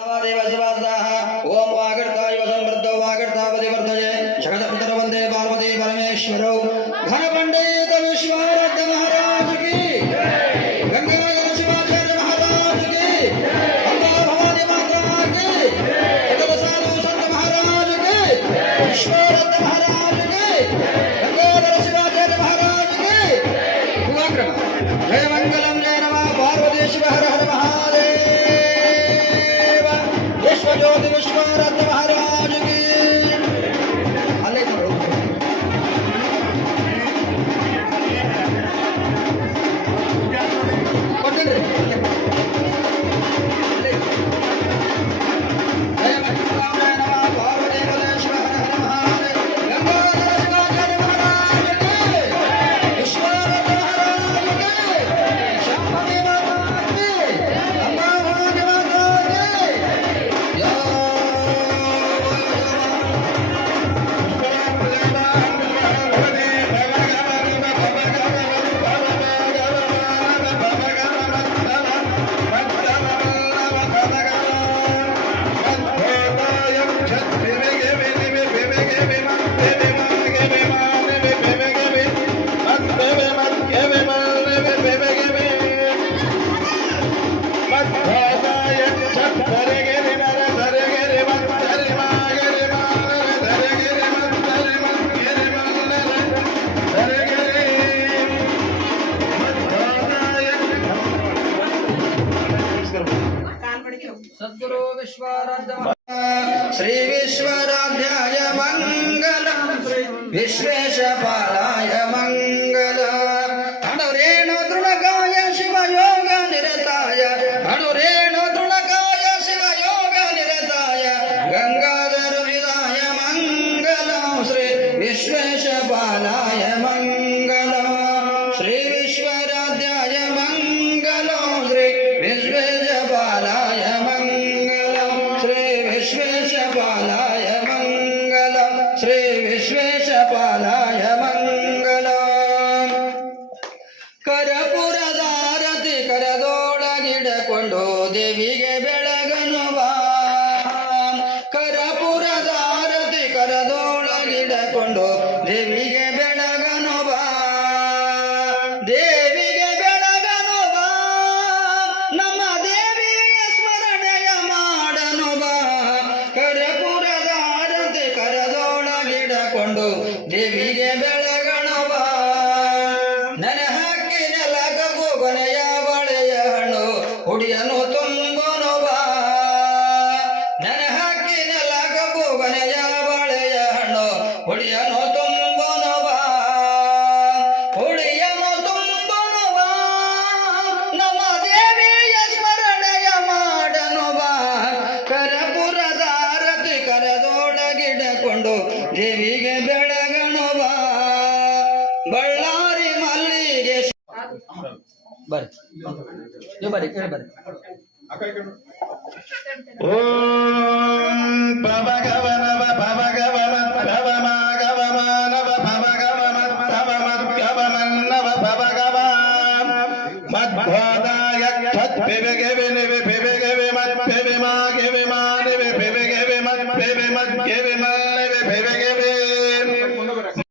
देव शिवादाः ॐ वागर्ताय वसन्मृद्धौ वागर्तापति वर्धये जगदपितरवन्दे पार्वती परमेश्वरौ। घनपण्डये गुरु विश्वाराध्य श्री विश्वराध्याय मंगल विश्व ಶ್ರೀ ವಿಶ್ವೇಶಪಾಲಾಯ ಮಂಗಳ. ಕರಪುರದಾರತಿ ಕರದೋಳಗಿಡಕೊಂಡು ದೇವಿಗೆ ಬೆಳಗನು ಬಾ ಕರಪುರದಾರತಿ ಕರದೋಳಗಿಡಕೊಂಡು ದೇವಿಗೆ ದೇವಿಗೆ ಬೆಳಗಣವ ನನ ಹಾಕಿ ಕಗು ಕೊನೆಯ ಬಳೆಯ ಹಣ್ಣು ಹುಡಿಯನು ತುಂಬನುವ ಬಾ. ಹಾಕಿ ಕಗು ಕೊನೆಯ ಬಳೆಯ ಹಣ್ಣು ಹುಡಿಯನು ತುಂಬನುವ ಹುಡಿಯನು ತುಂಬನುವ ನಮ್ಮ ದೇವಿಯ ಸ್ಮರಣೆಯ ಮಾಡನುವ ಬಾ. ಕರಪುರದಾರತಿ ಕರದೋಡಗಿಡಕೊಂಡು ದೇವಿಗೆ ಬೆಳಗನು ಬರ್ರಿ ನೀವು ಬರ್ರಿ ಕೇಳಿ ಬರ್ರಿ ಓಂ ಭವಗವನವ ಭವಗವಮ ಭವಮಾಗವಮಾನವ ಭವಗವಮ ಭವಮದ್ಗವಮನ್ನವ ಭವಗವ ಮಧ್ವಾದಾಯ ಛತ್ಪಿವೆಗೆವೆ ನಿವೆ ಪಿವೆಗೆವೆ ಮತ್ಪಿವೆ ಮಾಗೆವೆ ಮಾನಿವೆ ಪಿವೆಗೆವೆ ಮತ್ಪಿವೆ ಮದ್ಗೆವೆ ಮ